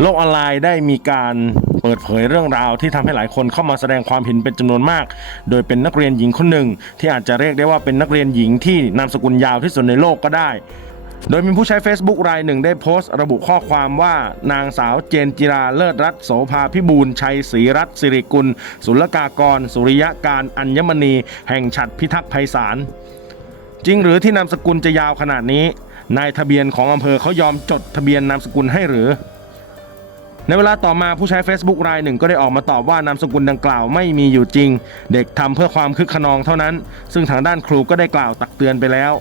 โลกออนไลน์ได้มีการเปิดเผยเรื่องราวที่ทำให้หลายคนเข้ามาแสดงความเห็นเป็นจำนวนมาก โดยเป็นนักเรียนหญิงคนหนึ่ง ที่อาจจะเรียกได้ว่าเป็นนักเรียนหญิงที่นามสกุลยาวที่สุดในโลกก็ได้ โดยมีผู้ใช้ Facebook รายหนึ่งได้โพสต์ ระบุข้อความว่านางสาวเจนจิราเลิศรัตโสภาพิบูลชัยศรีรัตสิริกุล ศุลกากร สุริยะการอัญมณี แห่งฉัตรพิทักษ์ไพศาลจริงหรือที่นามสกุลจะยาวขนาดนี้นายทะเบียนของอำเภอเขายอมจดทะเบียนนามสกุลให้หรือ ในเวลาต่อมาผู้ใช้ Facebook รายหนึ่งก็ได้ออกมาตอบว่านามสกุลดังกล่าวไม่มีอยู่จริง เด็กทำเพื่อความคึกขนองเท่านั้น ซึ่งทางด้านครูก็ได้กล่าวตักเตือนไปแล้ว